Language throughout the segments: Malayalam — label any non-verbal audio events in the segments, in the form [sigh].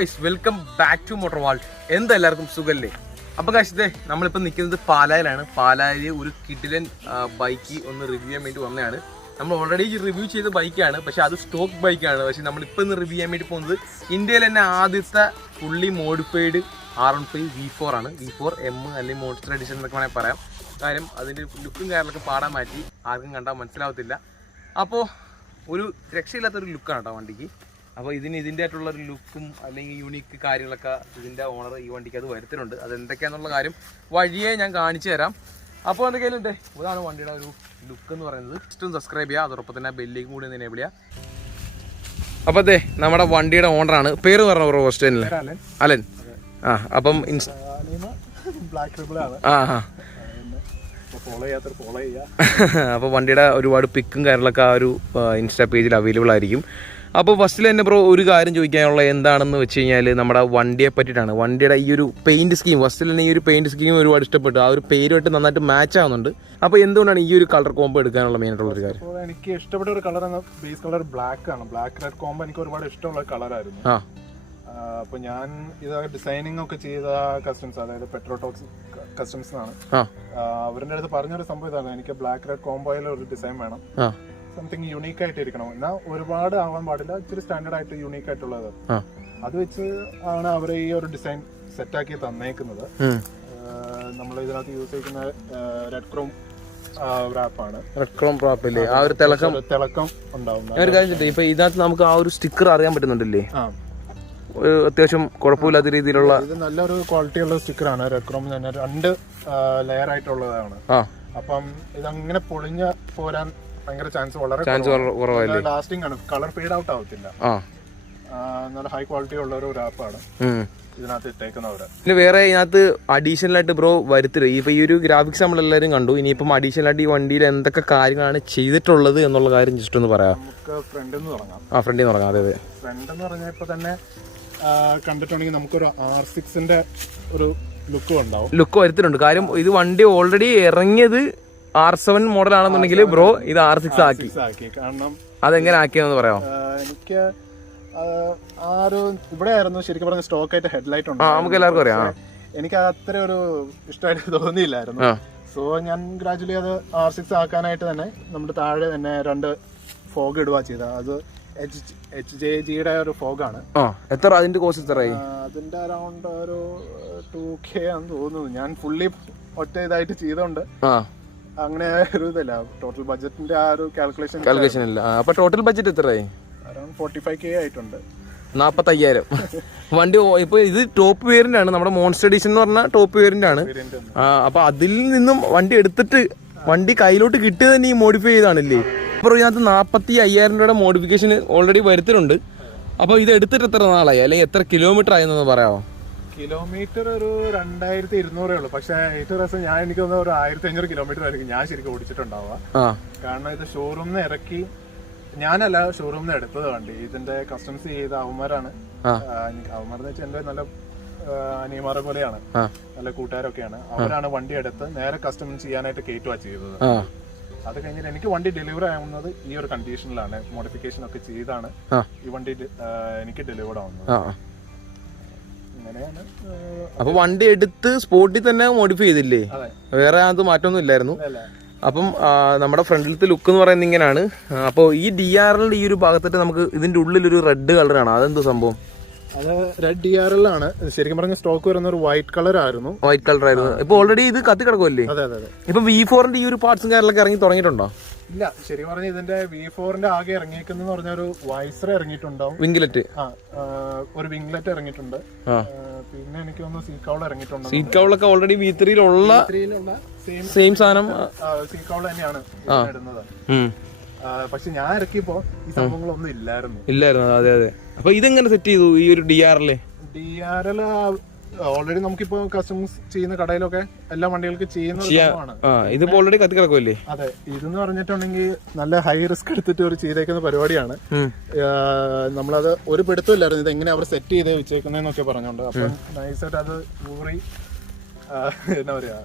Guys welcome back to motor vault എന്താ എല്ലാവർക്കും സുഖല്ലേ? അപ്പം ഇതേ നമ്മളിപ്പോൾ നിൽക്കുന്നത് പാലായിലാണ്. പാലായിൽ ഒരു കിഡിലൻ ബൈക്ക് ഒന്ന് റിവ്യൂ ചെയ്യാൻ വേണ്ടി വന്നതാണ്. നമ്മൾ ഓൾറെഡി റിവ്യൂ ചെയ്ത ബൈക്കാണ് പക്ഷേ അത് സ്റ്റോക്ക് ബൈക്കാണ് പക്ഷേ നമ്മളിപ്പോൾ ഇന്ന് റിവ്യൂ ചെയ്യാൻ വേണ്ടി പോകുന്നത് ഇന്ത്യയിൽ തന്നെ ആദ്യത്തെ fully modified R one five V four ആണ്. വി ഫോർ എം അല്ലെങ്കിൽ മോൺസ്റ്റർ എഡിഷൻ എന്നൊക്കെ വേണമെങ്കിൽ പറയാം. കാര്യം അതിന്റെ ലുക്കും കാര്യങ്ങളൊക്കെ പാടാൻ മാറ്റി ആർക്കും കണ്ടാൽ മനസ്സിലാവത്തില്ല. അപ്പോൾ ഒരു രക്ഷയില്ലാത്തൊരു ലുക്കാണ് കേട്ടോ വണ്ടിക്ക്. അപ്പോൾ ഇതിന് ഇതിന്റെ ആയിട്ടുള്ള ഒരു ലുക്കും അല്ലെങ്കിൽ യൂണിക്ക് കാര്യങ്ങളൊക്കെ ഇതിന്റെ ഓണർ ഈ വണ്ടിക്ക് അത് വരുത്തുന്നുണ്ട് അത് എന്തൊക്കെയാണെന്നുള്ള കാര്യം വഴിയെ ഞാൻ കാണിച്ചു തരാം. അപ്പോൾ എന്തൊക്കെയാലും ഉണ്ട് ഇതാണ് വണ്ടിയുടെ ഒരു ലുക്ക് എന്ന് പറയുന്നത്. ഇഷ്ടം സബ്സ്ക്രൈബ് ചെയ്യുക അതോടൊപ്പം തന്നെ ബെല്ലിക്കും കൂടി നിന്നെ വിളിയാ അപ്പൊ അപ്പോൾ അതെ നമ്മുടെ വണ്ടിയുടെ ഓണറാണ് പേര് പറഞ്ഞ ബ്രോ ഹോസ്റ്റലിൽ അലൻ. ആ അപ്പം അപ്പൊ ആ ആ [laughs] അപ്പോൾ വണ്ടിയുടെ ഒരുപാട് പിക്കും കാര്യങ്ങളൊക്കെ ആ ഒരു ഇൻസ്റ്റാ പേജിൽ അവൈലബിൾ ആയിരിക്കും. അപ്പോൾ ഫസ്റ്റിൽ തന്നെ ബ്രോ ഒരു കാര്യം ചോദിക്കാനുള്ള എന്താണെന്ന് വെച്ച് കഴിഞ്ഞാൽ നമ്മുടെ വണ്ടിയെ പറ്റിയിട്ടാണ്. വണ്ടിയുടെ ഈ ഒരു പെയിന്റ് സ്കീം ഫസ്റ്റിൽ തന്നെ ഈ ഒരു പെയിന്റ് സ്കീം ഒരുപാട് ഇഷ്ടപ്പെട്ടു. ആ ഒരു പേരുമായിട്ട് നന്നായിട്ട് മാച്ച് ആവുന്നുണ്ട്. അപ്പോൾ എന്തുകൊണ്ടാണ് ഈ ഒരു കളർ കോമ്പോ എടുക്കാനുള്ള മെയിൻ ആയിട്ടുള്ള ഒരു കാര്യം? എനിക്ക് ഇഷ്ടപ്പെട്ട ഒരു കളർ എന്ന ബേസ് കളർ ബ്ലാക്ക് ആണ്. ബ്ലാക്ക് റെഡ് കോമ്പോ എനിക്ക് ഒരുപാട് ഇഷ്ടമുള്ള കളറായിരുന്നു ആ. അപ്പോൾ ഞാൻ ഇത് ഡിസൈനിങ് ഒക്കെ ചെയ്ത കസ്റ്റംസ് അതായത് പെട്രോടോക്സ് കസ്റ്റംസ് ആണ് അവരുടെ അടുത്ത് പറഞ്ഞൊരു സംഭവം ഇതാണ്. എനിക്ക് ബ്ലാക്ക് റെഡ് കോമ്പോയിൽ ഒരു ഡിസൈൻ വേണം. സംതിങ് യുണീക്ക് ആയിട്ട് ഇരിക്കണം എന്നാൽ ഒരുപാട് ആവാൻ പാടില്ല ഇച്ചിരി സ്റ്റാൻഡേർഡ് ആയിട്ട് യുണീക്ക് ആയിട്ടുള്ളത്. അത് വെച്ച് ആണ് അവർ ഈ ഒരു ഡിസൈൻ സെറ്റ് ആക്കി തന്നേക്കുന്നത്. നമ്മൾ ഇതിനകത്ത് യൂസ് ചെയ്യുന്ന റെഡ് ക്രോം ആ ഒരു തിളക്കം. തിളക്കം ഉണ്ടാവും ഞാൻ ഒരു കാര്യം ഇപ്പൊ ഇതിനകത്ത് നമുക്ക് ആ ഒരു സ്റ്റിക്കർ അറിയാൻ പറ്റുന്നുണ്ടല്ലേ? അത്യാവശ്യം കുഴപ്പമില്ലാത്ത രീതിയിലുള്ള ഇത് നല്ലൊരു ക്വാളിറ്റി ഉള്ള സ്റ്റിക്കറാണ് റെഡ് ക്രോം തന്നെ രണ്ട് ലെയർ ആയിട്ടുള്ളതാണ്. അപ്പം ഇതങ്ങനെ പൊളിഞ്ഞ പോരാൻ ഭയങ്കര ചാൻസ് വളരെ ചാൻസ് കുറവല്ലേ ലാസ്റ്റിംഗ് ആണ്. കളർ ഫെയ്ഡ് ഔട്ട് ആവത്തില്ല. ആ. നല്ല ഹൈ ക്വാളിറ്റി ഉള്ള ഒരു ഉം. ഇതിനകത്ത് ഇട്ടേക്കുന്നവര്. പിന്നെ വേറെ ഇതിനകത്ത് അഡീഷണൽ ആയിട്ട് ബ്രോ വരുത്തില്ല? ഇപ്പൊ ഈ ഒരു ഗ്രാഫിക്സ് നമ്മൾ എല്ലാവരും കണ്ടു. ഇനിയിപ്പം അഡീഷണൽ ആയിട്ട് ഈ വണ്ടിയിൽ എന്തൊക്കെ കാര്യങ്ങളാണ് ചെയ്തിട്ടുള്ളത് എന്നുള്ള കാര്യം ജസ്റ്റ് ഒന്ന് പറയാം. നമുക്ക് ഫ്രണ്ട് എന്ന് തുടങ്ങാം. ആ ഫ്രണ്ടിൽ നിന്ന് തുടങ്ങാം. അതെ അതെ. ഫ്രണ്ട് എന്ന് പറഞ്ഞാൽ ഇപ്പൊ തന്നെ കണ്ടിട്ടുണ്ടെങ്കിൽ നമുക്കൊരു ആർ സിക്സിന്റെ ഒരു ലുക്കും ഉണ്ടാവും. ലുക്ക് വരുത്തിട്ടുണ്ട്. കാര്യം ഇത് വണ്ടി ഓൾറെഡി ഇറങ്ങിയത് ആർ സെവൻ മോഡൽ ആണെന്നുണ്ടെങ്കിൽ ബ്രോ ഇത് ആർ സിക്സ് ആക്കി. ആക്കി. കാരണം അതെങ്ങനെ ആക്കിയെന്ന് പറയാമോ? എനിക്ക് ആ, ആ ഒരു ഇവിടെ ആയിരുന്നു ശരിക്കും പറഞ്ഞ സ്റ്റോക്ക് ആയിട്ട് ഹെഡ്ലൈറ്റ് ഉണ്ട് നമുക്ക് എല്ലാവർക്കും അറിയാം. എനിക്ക് അത്ര ഒരു ഇഷ്ടമായിട്ട് തോന്നിയില്ലായിരുന്നു. സോ ഞാൻ ഗ്രാജുവലി അത് ആർ സിക്സ് ആക്കാനായിട്ട് തന്നെ നമ്മുടെ താഴെ തന്നെ രണ്ട് ഫോഗ് ഇടുക ചെയ്ത അത് എച്ച് ജെ ജിയുടെ ഒരു ഫോഗാണ്. എത്ര അതിന്റെ കോസ്റ്റ് എത്രയായി? അതിന്റെ അറൗണ്ട് ഒരു ടു കെ ആണെന്ന് തോന്നുന്നു. ഞാൻ ഫുള്ളി ഒറ്റ ഇതായിട്ട് ചെയ്തോണ്ട് അങ്ങനെ ഒരു ഇതല്ല. ടോട്ടൽ ബഡ്ജറ്റിന്റെ ആ ഒരു കാൽക്കുലേഷൻ കാൽക്കുലേഷൻ ഇല്ല. അപ്പൊ ടോട്ടൽ ബഡ്ജറ്റ് എത്രയായി? അറൗണ്ട് ഫോർട്ടി ഫൈവ് കെ ആയിട്ടുണ്ട്. നാപ്പത്തയ്യായിരം. വണ്ടി ഇപ്പൊ ഇത് ടോപ്പ് വേരിയന്റ് ആണ്. നമ്മുടെ മോൺസ്റ്റർ എഡിഷൻ എന്ന് പറഞ്ഞ ടോപ്പ് വേരിയന്റ് ആണ്. അപ്പൊ അതിൽ നിന്നും വണ്ടി എടുത്തിട്ട് വണ്ടി കയ്യിലോട്ട് കിട്ടിയത് തന്നെ ഈ മോഡിഫൈ ചെയ്താണല്ലേ? അപ്പൊ ഇതിനകത്ത് നാപ്പത്തി അയ്യായിരം രൂപയുടെ മോഡിഫിക്കേഷൻ ഓൾറെഡി വരുത്തിട്ടുണ്ട് അപ്പൊ ഇത് എടുത്തിട്ട് എത്ര നാളായി? അല്ലെങ്കിൽ എത്ര കിലോമീറ്റർ ആയെന്നൊന്ന് പറയാമോ കിലോമീറ്റർ ഒരു രണ്ടായിരത്തി ഇരുന്നൂറേ ഉള്ളൂ. പക്ഷെ ഏറ്റവും രസം ഞാൻ എനിക്ക് തോന്നുന്നത് ഒരു ആയിരത്തി അഞ്ഞൂറ് കിലോമീറ്റർ ആയിരിക്കും. ഞാൻ ശരിക്കും ഓടിച്ചിട്ടുണ്ടാവുക. കാരണം ഇത് ഷോറൂമിൽ ഇറക്കി ഞാനല്ല ഷോറൂമിൽ എടുത്തത് വണ്ടി. ഇതിന്റെ കസ്റ്റംസ് ചെയ്ത അവന്മാരാണ്. അവന്മാർ അവന്മാരെന്ന് വെച്ചാൽ എന്റെ നല്ല അനിയമാരെ പോലെയാണ്. നല്ല കൂട്ടുകാരൊക്കെയാണ്. അവരാണ് വണ്ടി എടുത്ത് നേരെ കസ്റ്റം ചെയ്യാനായിട്ട് കയറ്റുക ചെയ്തത്. അത് കഴിഞ്ഞിട്ട് എനിക്ക് വണ്ടി ഡെലിവറി ആവുന്നത് ഈ ഒരു കണ്ടീഷനിലാണ് മോഡിഫിക്കേഷൻ ഒക്കെ ചെയ്താണ് ഈ വണ്ടി എനിക്ക് ഡെലിവേർഡ് ആവുന്നത്. അപ്പൊ വണ്ടി എടുത്ത് സ്പോട്ടിൽ തന്നെ മോഡിഫൈ ചെയ്തില്ലേ? വേറെ അത് മാറ്റമൊന്നും ഇല്ലായിരുന്നു. അപ്പം നമ്മുടെ ഫ്രണ്ടിലത്തെ ലുക്ക് എന്ന് പറയുന്നത് ഇങ്ങനെയാണ്. അപ്പോൾ ഈ ഡി ആറിന്റെ ഈ ഒരു ഭാഗത്തിട്ട് നമുക്ക് ഇതിന്റെ ഉള്ളിൽ ഒരു റെഡ് കളറാണ് അതെന്തോ സംഭവം? അത് റെഡ് ഡി ആർ എൽ ആണ്. ശരിക്കും പറഞ്ഞ സ്റ്റോക്ക് വരുന്ന ഒരു വൈറ്റ് കളർ ആയിരുന്നു. വൈറ്റ് കളർ ആയിരുന്നു. ഇപ്പൊ ഓൾറെഡി ഇത് കത്തി കിടക്കുമല്ലേ അതെ അതെ അതെ. ഇപ്പൊ വി ഫോറിന്റെ ഈ ഒരു പാർട്സും കാര്യങ്ങളൊക്കെ ഇറങ്ങി തുടങ്ങിയിട്ടുണ്ടോ? ഇല്ല ശരി പറഞ്ഞ ഇതിന്റെ വി ഫോറിന്റെ ആകെ ഇറങ്ങിയിരിക്കുന്ന പറഞ്ഞ ഒരു വൈസർ ഇറങ്ങിയിട്ടുണ്ടാവും. വിംഗ്ലറ്റ് ആ ഒരു വിംഗ്ലറ്റ് ഇറങ്ങിയിട്ടുണ്ട്. പിന്നെ എനിക്ക് തോന്നുന്നു സീക്കൗൾ കൗൾ ഇറങ്ങിയിട്ടുണ്ട് സീക്കൗൾ ഒക്കെ ഓൾറെഡി വി ത്രീയിലുള്ള ഉള്ള സെയിം സാധനം സീ കൗൾ തന്നെയാണ് ഇടുന്നത്. പക്ഷെ ഞാൻ ഇറക്കിയപ്പോ ഈ സംഭവങ്ങളൊന്നും ഇല്ലായിരുന്നു. ഇല്ലായിരുന്നു അതെ അതെ. അപ്പൊ ഇതെങ്ങനെ സെറ്റ് ചെയ്തു ഈ ഒരു D R L D R L already നമുക്കിപ്പോ കസ്റ്റംസ് ചെയ്യുന്ന കടയിലൊക്കെ എല്ലാ വണ്ടികൾക്ക് ചെയ്യുന്ന ഒരു സംഭവമാണ്. ആ ഇതിപ്പോ ഓൾറെഡി കത്തി കിടക്കുമല്ലേ അതെ ഇതെന്ന് പറഞ്ഞിട്ടുണ്ടെങ്കിൽ നല്ല ഹൈ റിസ്ക് എടുത്തിട്ട് ഒരു ചെയ്തേക്കുന്ന പരിപാടിയാണ്. ആഹ് നമ്മളത് ഒരു പിടുത്തമില്ലായിരുന്നു ഇത് എങ്ങനെ അവർ സെറ്റ് ചെയ്ത് വെച്ചേക്കുന്നതെന്നൊക്കെ പറഞ്ഞോണ്ട്. അപ്പൊ നൈസായിട്ട് അത് ഊറി ആഹ് [laughs] എന്നാ പറയാ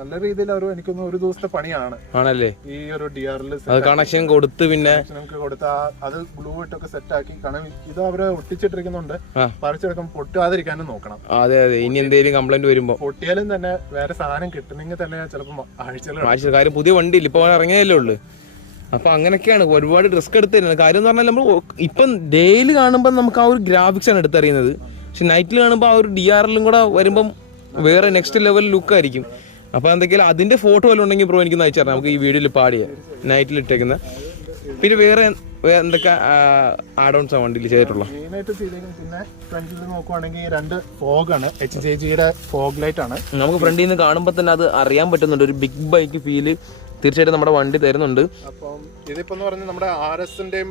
നല്ല രീതിയിൽ ഒരു എനിക്കൊന്നും ഒരു ദിവസത്തെ പണിയാണ്. ആണല്ലേ? ഈ ഒരു ഡി ആറിൽ അത് കണക്ഷൻ കൊടുത്ത് പിന്നെ നമുക്ക് കൊടുത്ത അത് ഗ്ലൂ ഇട്ടൊക്കെ സെറ്റ് ആക്കി. കാരണം ഇത് അവർ ഒട്ടിച്ചിട്ടിരിക്കുന്നുണ്ട്. പറിച്ചെടുക്കും പൊട്ടാതിരിക്കാനും നോക്കണം. അതെ അതെ. ഇനി എന്തെങ്കിലും കംപ്ലൈന്റ് വരുമ്പോ. പൊട്ടിയാലും തന്നെ വേറെ സാധനം കിട്ടണമെങ്കിൽ തന്നെ ചിലപ്പോൾ ആഴ്ചകൾ ആഴ്ച കാര്യം പുതിയ വണ്ടി ഇല്ല ഇപ്പൊ ഇറങ്ങിയല്ലേ ഉള്ളു. അപ്പൊ അങ്ങനെയൊക്കെയാണ് ഒരുപാട് റിസ്ക് എടുത്ത് തരുന്നത് കാര്യം എന്ന് പറഞ്ഞാൽ നമ്മൾ ഇപ്പം ഡെയിലി കാണുമ്പോൾ നമുക്ക് ആ ഒരു ഗ്രാഫിക്സ് ആണ് എടുത്തറിയുന്നത്. പക്ഷെ നൈറ്റിൽ കാണുമ്പോൾ ആ ഒരു ഡി എല്ലും കൂടെ വരുമ്പം വേറെ നെക്സ്റ്റ് ലെവൽ ലുക്ക് ആയിരിക്കും. അപ്പൊ എന്തെങ്കിലും അതിന്റെ ഫോട്ടോ വല്ലതും ഉണ്ടെങ്കിൽ ബ്രോ എനിക്ക് അയച്ചു നമുക്ക് ഈ വീഡിയോയിൽ പാടിയ നൈറ്റിൽ ഇട്ടേക്കുന്ന. പിന്നെ വേറെ എന്തൊക്കെ ആഡോൺസ് ആണ് വണ്ടിയിൽ ചെയ്തിട്ടുള്ള? മെയിനായിട്ട് ചെയ്തേക്കുന്നത് പിന്നെ ഫ്രണ്ടിൽ നോക്കുവാണെങ്കിൽ രണ്ട് എച്ച് ജെ ജിയുടെ ഫോഗ് ലൈറ്റ് ആണ്. നമുക്ക് ഫ്രണ്ടിൽ നിന്ന് കാണുമ്പോൾ തന്നെ അത് അറിയാൻ പറ്റുന്നുണ്ട്. ഒരു ബിഗ് ബൈക്ക് ഫീൽ തീർച്ചയായിട്ടും നമ്മുടെ വണ്ടി തരുന്നുണ്ട്. അപ്പം ഇതിപ്പോ പറഞ്ഞാൽ നമ്മുടെ ആർ എസിന്റെയും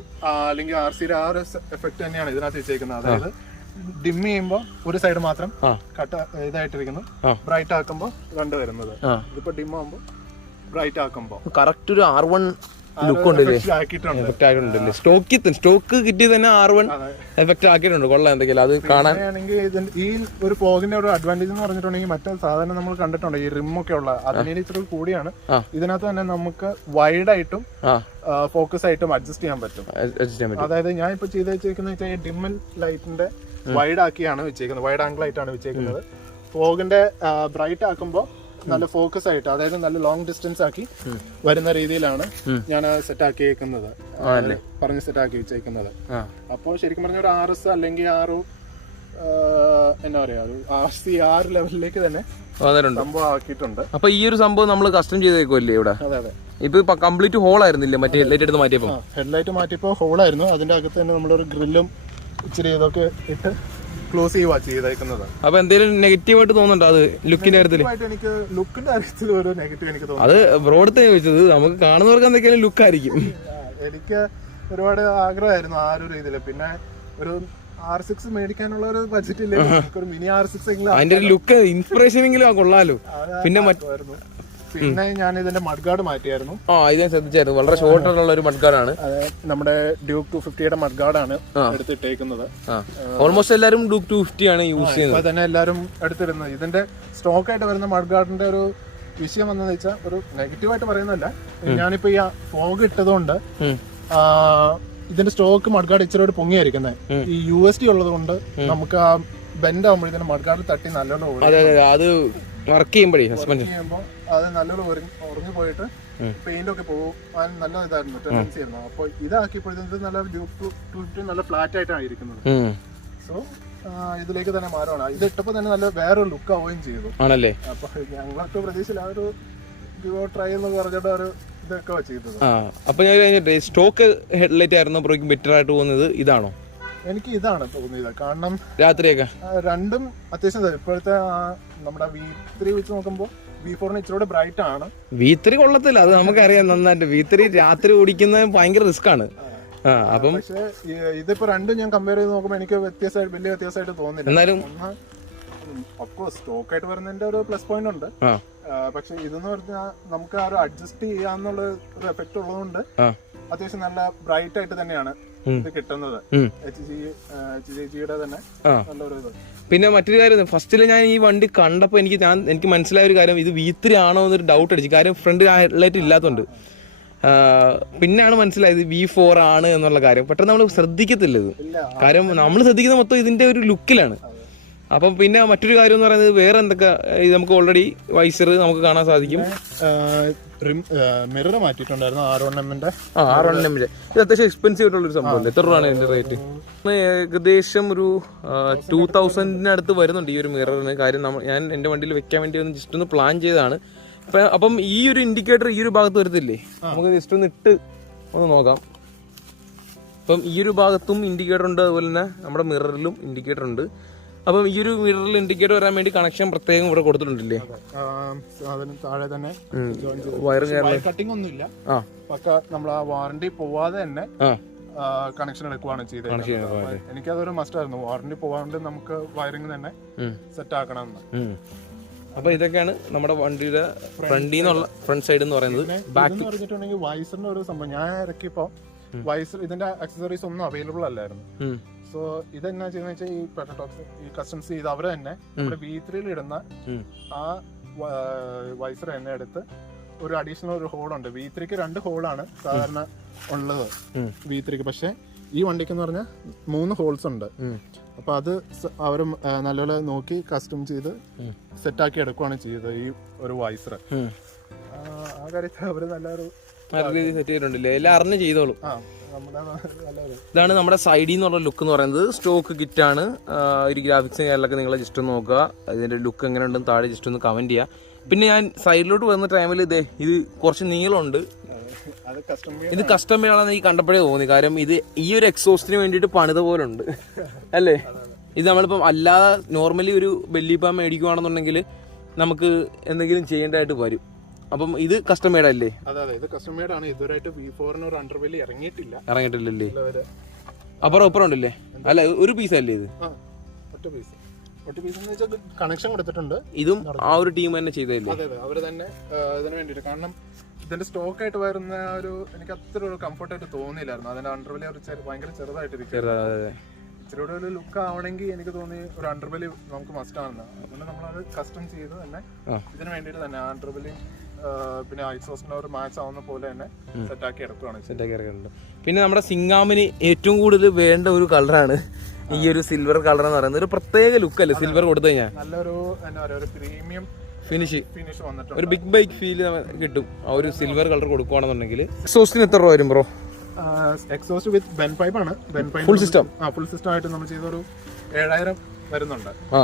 അല്ലെങ്കിൽ ആർ സിയുടെ ആ ഒരു എഫക്ട് തന്നെയാണ് ഇതിനകത്ത് വെച്ചേക്കുന്നത് അതായത് ഡിം ചെയ്യുമ്പോൾ ഒരു സൈഡ് മാത്രം കട്ട ഇതായിട്ടിരിക്കുന്നു. ബ്രൈറ്റ് ആക്കുമ്പോൾ രണ്ട് വരുന്നത്. ഇതിപ്പോ ഡിം ആകുമ്പോൾ ബ്രൈറ്റ് ആക്കുമ്പോൾ കറക്റ്റ് ഒരു ആർ വൺ ലുക്ക് ഉണ്ടല്ലേ സ്റ്റോക്ക് സ്റ്റോക്ക് കിട്ടി തന്നെ ആർ വൺ. എഫക്റ്റ് ആക്കിയിട്ടുണ്ട്. കൊള്ളാം എന്തെങ്കിലും. അത് കാണാൻ ഈ ഒരു ഫോഗിന്റെ ഒരു അഡ്വാന്റേജ് എന്ന് പറഞ്ഞിട്ടുണ്ടെങ്കിൽ മറ്റേ സാധനം നമ്മൾ കണ്ടിട്ടുണ്ട് ഈ റിം ഒക്കെ ഉള്ള അതിനേക്കാൾ ഇച്ചിരി കൂടിയാണ്. ഇതിനകത്ത് തന്നെ നമുക്ക് വൈഡ് ആയിട്ടും ഫോക്കസ് ആയിട്ടും അഡ്ജസ്റ്റ് ചെയ്യാൻ പറ്റും. അതായത് ഞാൻ ഇപ്പൊ ചെയ്ത് വെച്ചേക്കുന്ന ഡിമ്മൽ ലൈറ്റിന്റെ വൈഡ് ആക്കിയാണ് വെച്ചേക്കുന്നത്. വൈഡ് ആംഗിൾ ആയിട്ടാണ് വെച്ചേക്കുന്നത് ഫോഗിന്റെ ബ്രൈറ്റ് ആക്കുമ്പോൾ നല്ല ഫോക്കസ് ആയിട്ട് അതായത് നല്ല ലോങ് ഡിസ്റ്റൻസ് ആക്കി വരുന്ന രീതിയിലാണ് ഞാൻ സെറ്റ് ആക്കിയേക്കുന്നത് പറഞ്ഞ് സെറ്റ് ആക്കി വെച്ചേക്കുന്നത് അപ്പോൾ ശരിക്കും പറഞ്ഞ ഒരു ആർ എസ് അല്ലെങ്കിൽ ആർ ഒരു എന്നാ പറയാ ഒരു ആർ സി ആർ ലെവലിലേക്ക് തന്നെ സംഭവം ആക്കിയിട്ടുണ്ട് അപ്പൊ ഈ ഒരു സംഭവം നമ്മൾ കസ്റ്റം ചെയ്തേക്കുമല്ലേ ഇവിടെ? അതെ അതെ. ഇപ്പൊ കംപ്ലീറ്റ് ഹോൾ ആയിരുന്നില്ലേ മറ്റേ ഹെഡ്ലൈറ്റ് എടുത്ത് മാറ്റിയപ്പോ? ഹെഡ്ലൈറ്റ് മാറ്റിയപ്പോ ഹോൾ ആയിരുന്നു. അതിന്റെ അകത്ത് തന്നെ നമ്മളൊരു ഗ്രില്ലും ഇച്ചിരി ഇതൊക്കെ ഇട്ട് ക്ലോസ് ചെയ്യുക ചെയ്തേക്കുന്നത് അപ്പൊ എന്തെങ്കിലും നെഗറ്റീവ് ആയിട്ട് തോന്നുന്നുണ്ടോ അത് ലുക്കിന്റെ കാര്യത്തിൽ? ആയിട്ട് എനിക്ക് ലുക്കിന്റെ കാര്യത്തിൽ ഒരു നെഗറ്റീവ് എനിക്ക് തോന്നുന്നു. അത് ബ്രോഡത്തെ ചോദിച്ചത്. നമുക്ക് കാണുന്നവർക്ക് എന്തൊക്കെയാലും ലുക്ക് ആയിരിക്കും. എനിക്ക് ഒരുപാട് ആഗ്രഹമായിരുന്നു ആ ഒരു രീതിയിൽ പിന്നെ ഒരു ആർ സിക്സ് മേടിക്കാനുള്ള ഒരു ബഡ്ജറ്റ് ഇല്ല? ഒരു മിനി ആർ സിക്സ് എങ്കിലും അതിന്റെ ലുക്ക് ഇൻസ്പിറേഷൻ എങ്കിലും കൊള്ളാലോ. പിന്നെ മറ്റായിരുന്നു. പിന്നെ ഞാൻ ഇതിന്റെ മഡ്ഗാർഡ് മാറ്റിയായിരുന്നു. ആ ഇത് ഞാൻ ശ്രദ്ധിച്ചായിരുന്നു. വളരെ ഷോർട്ട് ഉള്ള ഒരു മഡ്ഗാർഡാണ് നമ്മുടെ ഡ്യൂക്ക് ടു ഫിഫ്റ്റിയുടെ മഡ്ഗാർഡാണ് എടുത്തിട്ടേക്കുന്നത്. ഓൾമോസ്റ്റ് എല്ലാവരും ഡ്യൂക്ക് ടു ഫിഫ്റ്റി ആണ് യൂസ് ചെയ്യുന്നത്. അപ്പൊ തന്നെ എല്ലാവരും എടുത്തിരുന്നത് ഇതിന്റെ സ്റ്റോക്ക് ആയിട്ട് വരുന്ന മഡ്ഗാർഡിന്റെ ഒരു വിഷയം വന്നെന്ന് വെച്ചാൽ ഒരു നെഗറ്റീവ് ആയിട്ട് പറയുന്നല്ല ഞാനിപ്പോ ഈ ഫോഗ് ഇട്ടതുകൊണ്ട് ഇതിന്റെ സ്റ്റോക്ക് മഡ്ഗാർഡ് ഇച്ചിരി ഒരു പൊങ്ങിയായിരിക്കുന്നത് ഈ യു എസ് ഡി ഉള്ളത് കൊണ്ട് നമുക്ക് ആ ബെൻഡ് ആകുമ്പോഴത്തേനും മഡ്ഗാർഡ് തട്ടി നല്ലോണം അത് വർക്ക് ചെയ്യുമ്പോഴേ ഹസ്ബൻഡ് ചെയ്യുമ്പോൾ അത് നല്ലോണം ഉറങ്ങി പോയിട്ട് പെയിന്റ് ഒക്കെ പോകാൻ നല്ല ഇതായിരുന്നു ടെൻഡൻസി ആയിരുന്നു. അപ്പോൾ ഇതാക്കിയപ്പോഴത്തേക്കും നല്ല ടു നല്ല ഫ്ലാറ്റ് ആയിട്ടാണ് ഇരിക്കുന്നത്. സോ ഇതിലേക്ക് തന്നെ മാറുകയാണ് ഇത് ഇട്ടപ്പോൾ തന്നെ നല്ല വേറെ ലുക്ക് ആവുകയും ചെയ്തു. ആണല്ലേ? അപ്പൊ ഞങ്ങൾക്ക് പ്രതീക്ഷയില്ല ആ ഒരു ഗിവോ ട്രൈ എന്ന് പറഞ്ഞിട്ട് ഒരു ഇതൊക്കെ ചെയ്തത്. ആ അപ്പൊ ഞാൻ കഴിഞ്ഞിട്ട് സ്റ്റോക്ക് ഹെഡ്ലൈറ്റ് ആയിരുന്നു പ്രോയ്ക്ക് ബെറ്റർ ആയിട്ട് പോകുന്നത് ഇതാണോ? എനിക്ക് ഇതാണ് തോന്നിയത്. കാരണം രാത്രിയൊക്കെ? രണ്ടും അത്യാവശ്യം. ഇപ്പോഴത്തെ നമ്മുടെ വി ത്രീ വെച്ച് നോക്കുമ്പോൾ വി ഫോറിന് ഇച്ചിരി ബ്രൈറ്റ് ആണ്. വി ത്രീ കൊള്ളത്തില്ല. അത് നമുക്കറിയാം നന്നായിട്ട്. വി ത്രീ രാത്രി ഓടിക്കുന്നത് ഭയങ്കര റിസ്ക് ആണ്. അപ്പം പക്ഷേ ഇതിപ്പോ രണ്ടും ഞാൻ കമ്പയർ ചെയ്ത് നോക്കുമ്പോൾ എനിക്ക് വ്യത്യാസമായിട്ട് വലിയ വ്യത്യാസമായിട്ട് തോന്നുന്നില്ല എന്നാലും ഒഫ്കോഴ്സ് സ്റ്റോക്ക് ആയിട്ട് വരുന്നതിന്റെ ഒരു പ്ലസ് പോയിന്റ് ഉണ്ട്. പക്ഷെ ഇതെന്ന് പറഞ്ഞാൽ നമുക്ക് ആ ഒരു അഡ്ജസ്റ്റ് ചെയ്യാന്നുള്ള ഒരു എഫക്ട് ഉള്ളതുകൊണ്ട് അത്യാവശ്യം നല്ല ബ്രൈറ്റ് ആയിട്ട് തന്നെയാണ് ഇത് കിട്ടുന്നത്. എച്ച് ജി എച്ച് ജി ജിയുടെ തന്നെ നല്ലൊരു ഇത്. പിന്നെ മറ്റൊരു കാര്യം ഫസ്റ്റിൽ ഞാൻ ഈ വണ്ടി കണ്ടപ്പോൾ എനിക്ക് ഞാൻ എനിക്ക് മനസ്സിലായ ഒരു കാര്യം ഇത് വി ത്രീ ആണോ എന്നൊരു ഡൗട്ട് അടിച്ചു. കാര്യം ഫ്രണ്ട് ഹെഡ്ലൈറ്റ് ഇല്ലാത്തതുകൊണ്ട് പിന്നെയാണ് മനസ്സിലായത് വി ഫോർ ആണ് എന്നുള്ള കാര്യം. പെട്ടെന്ന് നമ്മൾ ശ്രദ്ധിക്കത്തില്ല ഇത്. കാര്യം നമ്മൾ ശ്രദ്ധിക്കുന്ന മൊത്തം ഇതിന്റെ ഒരു ലുക്കിലാണ് അപ്പം പിന്നെ മറ്റൊരു കാര്യം എന്ന് പറയുന്നത് വേറെ എന്തൊക്കെ ഇത് നമുക്ക് ഓൾറെഡി വൈസർ നമുക്ക് കാണാൻ സാധിക്കും. മിറർ മാറ്റിയിട്ടുണ്ടായിരുന്നു ആർ വൺ എമ്മിന്റെ ആ ആറ് വൺ എമ്മിന്റെ ഇത് അത്യാവശ്യം എക്സ്പെൻസീവ് ആയിട്ടുള്ള ഒരു സംഭവം എത്ര രൂപയാണ് ഇതിന്റെ റേറ്റ് ഏകദേശം ഒരു ടൂ തൗസൻഡിന് അടുത്ത് വരുന്നുണ്ട് ഈ ഒരു മിററിന് കാര്യം നമ്മൾ ഞാൻ എന്റെ വണ്ടിയിൽ വെക്കാൻ വേണ്ടി ഒന്ന് ജസ്റ്റ് ഒന്ന് പ്ലാൻ ചെയ്തതാണ്. അപ്പം ഈ ഒരു ഇൻഡിക്കേറ്റർ ഈ ഒരു ഭാഗത്ത് വരത്തില്ലേ? നമുക്ക് ജസ്റ്റ് ഒന്ന് ഇട്ട് ഒന്ന് നോക്കാം. അപ്പം ഈ ഒരു ഭാഗത്തും ഇൻഡിക്കേറ്റർ ഉണ്ട് അതുപോലെ തന്നെ നമ്മുടെ മിററിലും ഇൻഡിക്കേറ്റർ ഉണ്ട്. അപ്പം ഈ ഒരു മിററിൽ ഇൻഡിക്കേറ്റർ വരാൻ വേണ്ടി കണക്ഷൻ പ്രത്യേകം ഇവിടെ കൊടുത്തിട്ടുണ്ടല്ലേ? അതിന് താഴെ തന്നെ ചെയ്തു. കട്ടിംഗ് ഒന്നുമില്ല. പക്ക നമ്മൾ ആ വാറണ്ടി പോവാതെ തന്നെ കണക്ഷൻ എടുക്കുവാണ് ചെയ്തത്. എനിക്കതൊരു മസ്റ്റ് ആയിരുന്നു. വാറണ്ടി പോവാണ്ട് നമുക്ക് വയറിംഗ് തന്നെ സെറ്റ് ആക്കണം എന്ന്. അപ്പൊ ഇതൊക്കെയാണ് നമ്മുടെ വണ്ടിയുടെ ഫ്രണ്ടിൽ നിന്നുള്ള ഫ്രണ്ട് സൈഡ് എന്ന് പറയുന്നത്. ബാക്ക് പറഞ്ഞിട്ടുണ്ടെങ്കിൽ വൈസറിന്റെ ഒരു സംഭവം. ഞാൻ ഇറക്കിയപ്പോ വൈസർ ഇതിന്റെ അക്സസറീസ് ഒന്നും അവൈലബിൾ അല്ലായിരുന്നു. സോ ഇതെന്നാ ചെയ്യുന്ന വെച്ചാൽ ഈ പെട്ടോക്സ് ഈ കസ്റ്റംസ് ചെയ്ത് അവർ തന്നെ നമ്മുടെ വി ത്രീയിൽ ഇടുന്ന ആ വൈസർ തന്നെ എടുത്ത് ഒരു അഡീഷണൽ ഒരു ഹോളുണ്ട് വി ത്രീക്ക് രണ്ട് ഹോളാണ് സാധാരണ ഉള്ളത്. വി ത്രീക്ക് പക്ഷെ ഈ വണ്ടിക്ക് എന്ന് പറഞ്ഞാൽ മൂന്ന് ഹോൾസ് ഉണ്ട്. അപ്പൊ അത് അവർ നല്ലപോലെ നോക്കി കസ്റ്റം ചെയ്ത് സെറ്റ് സെറ്റാക്കി എടുക്കുവാണ് ചെയ്തത് ഈ ഒരു വൈസർ. ആ കാര്യത്തിൽ അവർ നല്ലൊരു സെറ്റ് ചെയ്തിട്ടുണ്ടല്ലേ എല്ലാം അറിഞ്ഞ് ചെയ്തോളൂ. ആ. ഇതാണ് നമ്മുടെ സൈഡിൽ നിന്നുള്ള ലുക്ക് എന്ന് പറയുന്നത്. സ്റ്റോക്ക് കിറ്റ് ആണ് ഒരു ഗ്രാഫിക്സ് കാര്യങ്ങളൊക്കെ നിങ്ങൾ ജസ്റ്റ് ഒന്ന് നോക്കുക. ഇതിന്റെ ലുക്ക് എങ്ങനെ ഉണ്ടെന്ന് താഴെ ജസ്റ്റ് ഒന്ന് കമന്റ് ചെയ്യുക പിന്നെ ഞാൻ സൈഡിലോട്ട് വന്ന ടൈമിൽ ഇതേ ഇത് കുറച്ച് നീളമുണ്ട്. ഇത് കസ്റ്റം ആണെന്ന് ഈ കണ്ടപ്പോഴേ തോന്നി. കാരണം ഇത് ഈ ഒരു എക്സോസ്റ്റിന് വേണ്ടിയിട്ട് പണിത പോലെ ഉണ്ട്. അല്ലേ? ഇത് നമ്മളിപ്പം അല്ലാതെ നോർമലി ഒരു ബെല്ലിപ്പാൻ മേടിക്കുവാണെന്നുണ്ടെങ്കിൽ നമുക്ക് എന്തെങ്കിലും ചെയ്യേണ്ടതായിട്ട് വരും. അപ്പം ഇത് കസ്റ്റം മെയ്ഡ് അല്ലേ? അതെ അതെ. ഇത് കസ്റ്റം മെയ്ഡ് ആണ്. ഇതുവരായിട്ട് വി ഫോറിന് ഒരു അണ്ടർവെല്ലി ഇറങ്ങിയിട്ടില്ല. ഇറങ്ങിയിട്ടില്ലല്ലേ? അപ്പുറം അപ്പുറം ഉണ്ടല്ലേ? അല്ല ഒരു പീസ് അല്ലേ ഇത്? ആ ഒറ്റ പീസ് ഒറ്റ പീസ് എന്ന് വെച്ചാൽ കണക്ഷൻ കൊടുത്തിട്ടുണ്ട്. ഇതും ആ ഒരു ടീം തന്നെ ചെയ്തതല്ലേ? അതെ അതെ. അവർ തന്നെ ആ, ഇതിന് വേണ്ടിയിട്ട്. കാരണം ഇതിന്റെ സ്റ്റോക്ക് ആയിട്ട് വരുന്ന ഒരു എനിക്ക് അത്ര ഒരു കംഫർട്ട് ആയിട്ട് തോന്നിയില്ലായിരുന്നു. അതിന്റെ അണ്ടർവെലി ഒരു ചെറു- ഭയങ്കര ചെറുതായിട്ട് ചെറുതാ ഇച്ചിരി കൂടെ ഒരു ലുക്ക് ആവണമെങ്കിൽ എനിക്ക് തോന്നി ഒരു അണ്ടർബലി നമുക്ക് മസ്റ്റ് ആണെന്ന്. അതുകൊണ്ട് നമ്മളത് കസ്റ്റം ചെയ്ത് തന്നെ ആ. ഇതിന് വേണ്ടിയിട്ട് തന്നെ അണ്ടർവെലി പിന്നെ ഐസോസിന് ഒരു മാച്ച് ആവുന്ന പോലെ തന്നെ സെറ്റാക്കി എടുക്കുകയാണ്. സെറ്റാക്കി എടുക്കുന്നുണ്ട്. പിന്നെ നമ്മുടെ സിംഗാമിന് ഏറ്റവും കൂടുതൽ വേണ്ട ഒരു കളറാണ് ഈ ഒരു സിൽവർ കളർ എന്ന് പറയുന്നത്. ഒരു പ്രത്യേക ലുക്ക് അല്ലേ? സിൽവർ കൊടുത്തു കഴിഞ്ഞാൽ. നല്ലൊരു എന്താ പറയുക ഒരു പ്രീമിയം ഫിനിഷ് ഫിനിഷ് വന്നിട്ടുണ്ട്. ഒരു ബിഗ് ബൈക്ക് ഫീൽ കിട്ടും. ആ ഒരു സിൽവർ കളർ കൊടുക്കുകയാണെന്നുണ്ടെങ്കിൽ എക്സോസ്റ്റിന് എത്ര രൂപ വരും bro exhaust with bend pipe ആണ്. ബെൻ പൈപ്പ് ഫുൾ സിസ്റ്റം ആ ഫുൾ സിസ്റ്റം ആയിട്ട് നമ്മൾ ചെയ്തൊരു ഏഴായിരം വരുന്നുണ്ട്. ആ.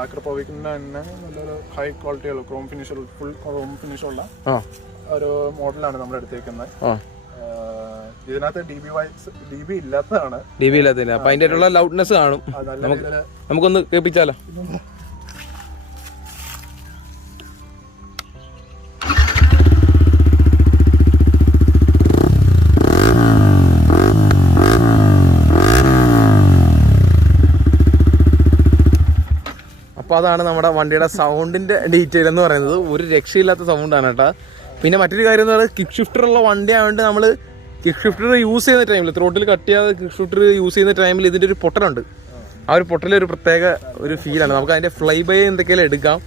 അക്രപ്പോവിക്കിന്റെ തന്നെ നല്ലൊരു ഹൈ ക്വാളിറ്റി ഉള്ള chrome finish full chrome finish ഉള്ള ആ. ഒരു മോഡലാണ് നമ്മൾ എടുത്തേക്കുന്നത് ഇതിനകത്ത് D B wise D B ഇല്ലാത്തതാണ്. ഡി ബി ഇല്ലാത്തില്ല അപ്പൊ അതിന്റെ ലൗഡ്നെസ് കാണും. നമുക്കൊന്ന് കേൾപ്പിച്ചാലോ? അപ്പൊ അതാണ് നമ്മുടെ വണ്ടിയുടെ സൗണ്ടിന്റെ ഡീറ്റെയിൽ എന്ന് പറയുന്നത്. ഒരു രക്ഷയില്ലാത്ത സൗണ്ടാണ് കേട്ടോ. പിന്നെ മറ്റൊരു കാര്യം എന്ന് പറയുന്നത് കിക്ക് ഷിഫ്റ്റർ ഉള്ള വണ്ടി ആയതുകൊണ്ട് നമ്മൾ കിക്ക് ഷിഫ്റ്റർ യൂസ് ചെയ്യുന്ന ടൈമിൽ ത്രോട്ടിൽ കട്ട് ചെയ്യാതെ കിക്ക് ഷിഫ്റ്റർ യൂസ് ചെയ്യുന്ന ടൈമിൽ ഇതിന്റെ ഒരു പൊട്ടലുണ്ട്. ആ ഒരു പൊട്ടൽ ഒരു പ്രത്യേക ഒരു ഫീലാണ് നമുക്ക് അതിന്റെ ഫ്ലൈ ബൈ എന്തൊക്കെയാലും എടുക്കാം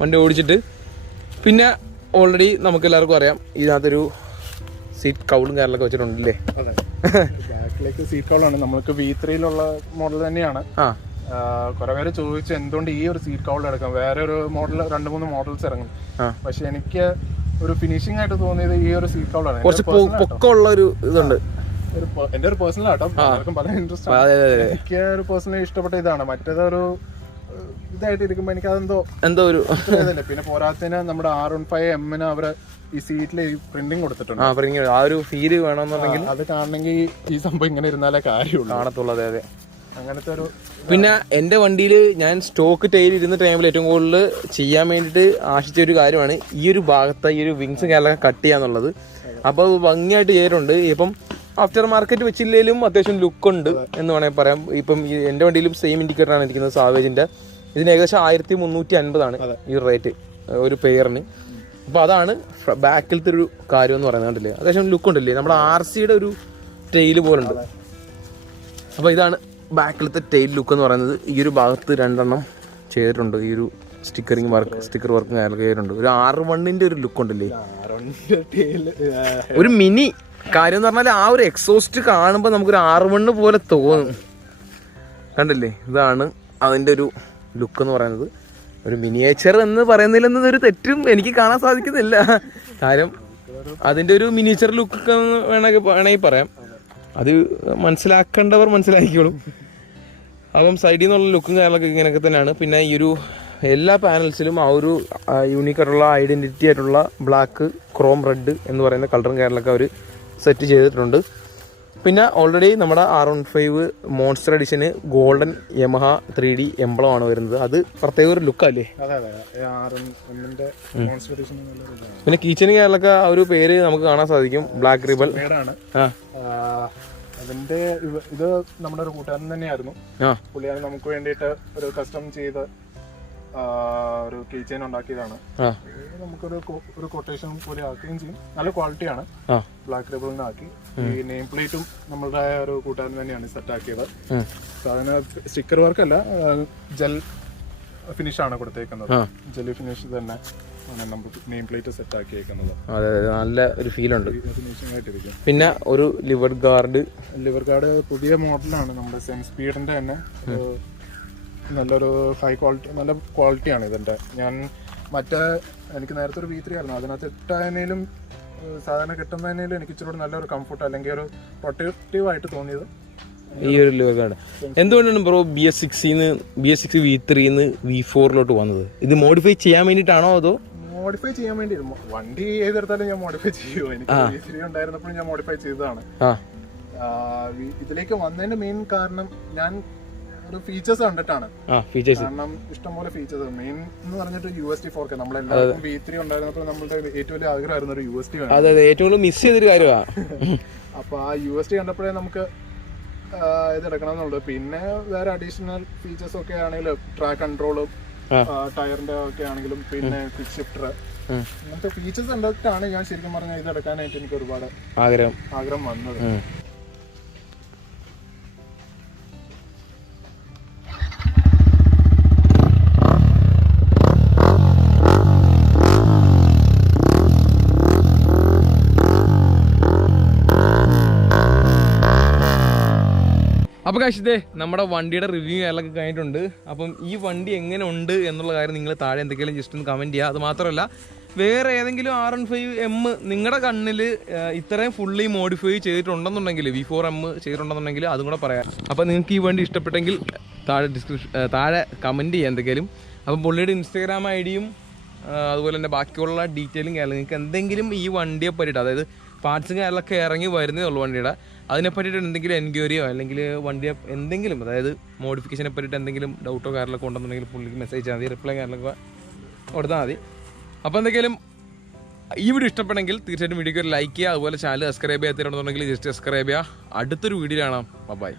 വണ്ടി ഓടിച്ചിട്ട്. പിന്നെ ഓൾറെഡി നമുക്ക് എല്ലാവർക്കും അറിയാം ഇതിനകത്തൊരു സീറ്റ് കൗളും കാര്യങ്ങളൊക്കെ വെച്ചിട്ടുണ്ടല്ലേ? അതെ. ബാക്കിലേക്ക് സീറ്റ് കൗളാണ് നമ്മൾക്ക് വി ത്രീയിലുള്ള മോഡൽ തന്നെയാണ്. ആ. കുറെ പേര് ചോദിച്ചു എന്തുകൊണ്ട് ഈ ഒരു സീറ്റ് കൗൾ എടുക്കാം വേറെ ഒരു മോഡൽ രണ്ട് മൂന്ന് മോഡൽസ് ഇറങ്ങും. പക്ഷെ എനിക്ക് ഒരു ഫിനിഷിംഗ് ആയിട്ട് തോന്നിയത് ഈ ഒരു സീറ്റ് കൗളാണ് കുറച്ച് പൊ- പൊക്കമുള്ള ഒരു ഇതുണ്ട്. എന്റെ ഒരു പേഴ്സണൽ ആട്ടോ. പലർക്കും പല ഇൻട്രസ്റ്റ് ആണ്. എനിക്ക് ഒരു പേഴ്സണലി ഇഷ്ടപ്പെട്ട ഇതാണ്. മറ്റേതൊരു ഇതായിട്ട് ഇരിക്കുമ്പോ എനിക്ക് അതെന്തോ എന്തോ ഒരു പിന്നെ പോരാത്തതിന് നമ്മുടെ ആർ വൺ ഫൈവ് എമ്മിന് അവർ ഈ സീറ്റിൽ ഈ പ്രിന്റിംഗ് കൊടുത്തിട്ടുണ്ട്. ആ ആ ഒരു ഫീൽ വേണമെന്നുണ്ടെങ്കിൽ അത് കാണണമെങ്കിൽ ഈ സംഭവം ഇങ്ങനെ ഇരുന്നാലേ കാര്യമുള്ളൂ. കാണത്തുള്ളൂ. അതെ അതെ. അങ്ങനത്തെ ഒരു പിന്നെ എന്റെ വണ്ടിയിൽ ഞാൻ സ്റ്റോക്ക് ടൈൽ ഇരുന്ന ടൈമിൽ ഏറ്റവും കൂടുതൽ ചെയ്യാൻ വേണ്ടിയിട്ട് ആശിച്ച ഒരു കാര്യമാണ് ഈ ഒരു ഭാഗത്തെ ഈ ഒരു വിങ്സ് കാര്യങ്ങളൊക്കെ കട്ട് ചെയ്യാന്നുള്ളത് അപ്പോൾ അത് ഭംഗിയായിട്ട് ചെയ്തിട്ടുണ്ട്. ഇപ്പം ആഫ്റ്റർ മാർക്കറ്റ് വെച്ചില്ലേലും അത്യാവശ്യം ലുക്ക് ഉണ്ട് എന്ന് വേണമെങ്കിൽ പറയാം. ഇപ്പം എന്റെ എന്റെ വണ്ടിയിലും സെയിം ഇൻഡിക്കേറ്റർ ആണ് ഇരിക്കുന്നത് സാവേജിന്റെ. ഇതിന് ഏകദേശം ആയിരത്തി മുന്നൂറ്റി അൻപതാണ് ഈ റേറ്റ് ഒരു പെയറിന് അപ്പോൾ അതാണ് ബാക്കിലത്തെ ഒരു കാര്യം എന്ന് പറയുന്നത് കണ്ടില്ലേ? അത്യാവശ്യം ലുക്ക് ഉണ്ടല്ലേ? നമ്മുടെ ആർ സിയുടെ ഒരു ടെയിൽ പോലുണ്ട്. അപ്പോൾ ഇതാണ് ബാക്കിലത്തെ ടെയിൽ ലുക്ക് എന്ന് പറയുന്നത് ഈ ഒരു ഭാഗത്ത് രണ്ടെണ്ണം ചെയ്തിട്ടുണ്ട്. ഈ ഒരു സ്റ്റിക്കറിങ് വർക്ക് സ്റ്റിക്കർ വർക്കും കാര്യങ്ങളൊക്കെ ചെയ്തിട്ടുണ്ട്. ഒരു ആറ് വണ്ണിന്റെ ഒരു ലുക്ക് ഉണ്ടല്ലേ? ഒരു മിനി കാര്യം എന്ന് പറഞ്ഞാൽ ആ ഒരു എക്സോസ്റ്റ് കാണുമ്പോൾ നമുക്കൊരു ആറ് വണ്ണ് പോലെ തോന്നും. കണ്ടല്ലേ? ഇതാണ് അതിന്റെ ഒരു ലുക്ക് എന്ന് പറയുന്നത്. ഒരു മിനിയേച്ചർ എന്ന് പറയുന്നതിലൊന്നും ഒരു തെറ്റും എനിക്ക് കാണാൻ സാധിക്കുന്നില്ല. കാര്യം അതിന്റെ ഒരു മിനിയേച്ചർ ലുക്ക് വേണമെങ്കിൽ വേണമെങ്കിൽ പറയാം. അത് മനസ്സിലാക്കേണ്ടവർ മനസ്സിലാക്കിക്കോളും. അപ്പം സൈഡിൽ നിന്നുള്ള ലുക്കും കാര്യങ്ങളൊക്കെ ഇങ്ങനെയൊക്കെ തന്നെയാണ്. പിന്നെ ഈ ഒരു എല്ലാ പാനൽസിലും ആ ഒരു യൂണീക്ക് ആയിട്ടുള്ള ഐഡന്റിറ്റി ആയിട്ടുള്ള ബ്ലാക്ക് ക്രോം റെഡ് എന്ന് പറയുന്ന കളറും കാര്യങ്ങളൊക്കെ അവർ സെറ്റ് ചെയ്തിട്ടുണ്ട്. പിന്നെ ഓൾറെഡി നമ്മുടെ ആർ വൺ ഫൈവ് മോൺസ്റ്റർ എഡിഷന് ഗോൾഡൻ യമഹ ത്രീ ഡി എംബളമാണ് വരുന്നത്. അത് പ്രത്യേക ഒരു ലുക്കല്ലേ പിന്നെ കിച്ചൺ കാര്യങ്ങളൊക്കെ ആ ഒരു പേര് നമുക്ക് കാണാൻ സാധിക്കും. ബ്ലാക്ക് റിബൽ ആഹ് ഇത് നമ്മുടെ ഒരു കൂട്ടുകാരൻ തന്നെയായിരുന്നു. പുള്ളിയാണ് നമുക്ക് വേണ്ടിയിട്ട് ഒരു കസ്റ്റം ചെയ്ത് ഒരു കീ ചെയിൻ ഉണ്ടാക്കിയതാണ്. നമുക്കൊരു ഒരു കൊട്ടേഷൻ പോലെ ആക്കുകയും ചെയ്യും. നല്ല ക്വാളിറ്റിയാണ് ബ്ലാക്ക് നിന്ന് ആക്കി. ഈ നെയിം പ്ലേറ്റും നമ്മളുടെ ഒരു കൂട്ടുകാരൻ തന്നെയാണ് സെറ്റ് ആക്കിയത്. അതിന് സ്റ്റിക്കർ വർക്ക് അല്ല ജെൽ ഫിനിഷാണ് കൊടുത്തേക്കുന്നത്. ജെൽ ജെല്ലി ഫിനിഷ് തന്നെ. ആണ് നമ്മൾ നെയിം പ്ലേറ്റ് സെറ്റ് ആക്കിയേക്കുന്നത്. അതെ അതെ നല്ല ഒരു ഫീലുണ്ട് ഫിനിഷിംഗ് ആയിട്ടിരിക്കും പിന്നെ ഒരു ലിവർ ഗാർഡ് ലിവർ ഗാർഡ് പുതിയ മോഡലാണ് നമ്മുടെ സെൻ സ്പീഡിന്റെ തന്നെ. നല്ലൊരു ഹൈ ക്വാളിറ്റി നല്ല ക്വാളിറ്റിയാണ് ഇതിന്റെ. ഞാൻ മറ്റേ എനിക്ക് നേരത്തെ ഒരു വി ത്രീ ആയിരുന്നു. അതിനകത്ത് ഇട്ടതിനേലും ഏഹ്, സാധാരണ കിട്ടുന്നതിനേലും എനിക്ക് ഇച്ചിരി നല്ലൊരു കംഫർട്ട് അല്ലെങ്കിൽ ഒരു പ്രൊട്ടക്റ്റീവ് ആയിട്ട് തോന്നിയത്. ഈ ഒരു ലിവർ ഗാർഡ് എന്തുകൊണ്ടാണ് ബ്രോ ബി എസ് സിക്സിന്ന് ബി എസ് സിക്സ് വി ത്രീന്ന് വി ഫോറിലോട്ട് വന്നത്? ഇത് മോഡിഫൈ ചെയ്യാൻ വേണ്ടിയിട്ടാണോ അതോ മോഡിഫൈ ചെയ്യാൻ വേണ്ടി വണ്ടി ഏതെടുത്താലും ഞാൻ മോഡിഫൈ ചെയ്യുമോ എനിക്ക് ത്രീ ഉണ്ടായിരുന്നപ്പോഴും ഞാൻ മോഡിഫൈ ചെയ്തതാണ്. ഇതിലേക്ക് വന്നതിന്റെ മെയിൻ കാരണം ഞാൻ ഒരു ഫീച്ചേഴ്സ് കണ്ടിട്ടാണ്. കാരണം ഇഷ്ടംപോലെ ഫീച്ചേഴ്സ് മെയിൻ എന്ന് പറഞ്ഞിട്ട് U S T four K നമ്മളെല്ലാവർക്കും V three ഉണ്ടായിരുന്നപ്പോൾ നമ്മുടെ ഏറ്റവും വലിയ ആഗ്രഹമായിരുന്നു ഒരു യു എസ് ടി ഏറ്റവും മിസ് ചെയ്തൊരു കാര്യമാണ് അപ്പൊ ആ യു എസ് ടി കണ്ടപ്പോഴേ നമുക്ക് ഇത് എടുക്കണം എന്നുള്ളൂ. പിന്നെ വേറെ അഡീഷണൽ ഫീച്ചേഴ്സ് ഒക്കെ ആണെങ്കിൽ ട്രാക്ക് കൺട്രോളും. ടയറിന്റെ ഒക്കെ ആണെങ്കിലും പിന്നെ ക്വിക്ക് ഷിഫ്റ്റർ അങ്ങനത്തെ ഫീച്ചേഴ്സ് എന്തൊക്കെയാണ് ഞാൻ ശരിക്കും പറഞ്ഞാൽ ഇത് എടുക്കാനായിട്ട് എനിക്ക് ഒരുപാട് ആഗ്രഹം. ആഗ്രഹം വന്നത്. അപ്പോൾ കാശിതേ നമ്മുടെ വണ്ടിയുടെ റിവ്യൂ കാര്യങ്ങളൊക്കെ കഴിഞ്ഞിട്ടുണ്ട്. അപ്പം ഈ വണ്ടി എങ്ങനെ ഉണ്ട് എന്നുള്ള കാര്യം നിങ്ങൾ താഴെ എന്തെങ്കിലും ജസ്റ്റ് ഒന്ന് കമന്റ് ചെയ്യുക. അത് മാത്രമല്ല വേറെ ഏതെങ്കിലും ആർ എൺ ഫൈവ് എം നിങ്ങളുടെ കണ്ണിൽ ഇത്രയും ഫുള്ളി മോഡിഫൈ ചെയ്തിട്ടുണ്ടെന്നുണ്ടെങ്കിൽ വി ഫോർ എം ചെയ്തിട്ടുണ്ടെന്നുണ്ടെങ്കിൽ അതും കൂടെ പറയാം. അപ്പോൾ നിങ്ങൾക്ക് ഈ വണ്ടി ഇഷ്ടപ്പെട്ടെങ്കിൽ താഴെ ഡിസ്ക്രിപ്ഷൻ താഴെ കമന്റ് ചെയ്യാം എന്തെങ്കിലും അപ്പം പുള്ളിയുടെ ഇൻസ്റ്റാഗ്രാം ഐ ഡിയും അതുപോലെ തന്നെ ബാക്കിയുള്ള ഡീറ്റെയിലും കാര്യങ്ങളും നിങ്ങൾക്ക് എന്തെങ്കിലും ഈ വണ്ടിയെ പറ്റിയിട്ട് അതായത് പാർട്സും കാര്യങ്ങളൊക്കെ ഇറങ്ങി വരുന്നേ ഉള്ളൂ വണ്ടിയുടെ. അതിനെ പറ്റിയിട്ട് എന്തെങ്കിലും എൻക്വയറിയോ അല്ലെങ്കിൽ വണ്ടിയെ എന്തെങ്കിലും അതായത് മോഡിഫിക്കേഷനെ പറ്റിയിട്ട് എന്തെങ്കിലും ഡൗട്ടോ കാര്യങ്ങളൊക്കെ ഉണ്ടെന്നുണ്ടെങ്കിൽ പുള്ളിക്ക് മെസ്സേജ് ചെയ്താൽ മതി റിപ്ലൈ കാര്യങ്ങളൊക്കെ കൊടുത്താൽ മതി. അപ്പോൾ എന്തെങ്കിലും ഈ വീഡിയോ ഇഷ്ടപ്പെട്ടെങ്കിൽ തീർച്ചയായിട്ടും വീഡിയോക്ക് ഒരു ലൈക്ക് ചെയ്യുക അതുപോലെ ചാനൽ സബ്സ്ക്രൈബ് ചെയ്യാത്തിട്ടുണ്ടെന്നുണ്ടെങ്കിൽ ജസ്റ്റ് സബ്സ്ക്രൈബ് ചെയ്യുക. അടുത്തൊരു വീഡിയോ കാണാം. ബൈ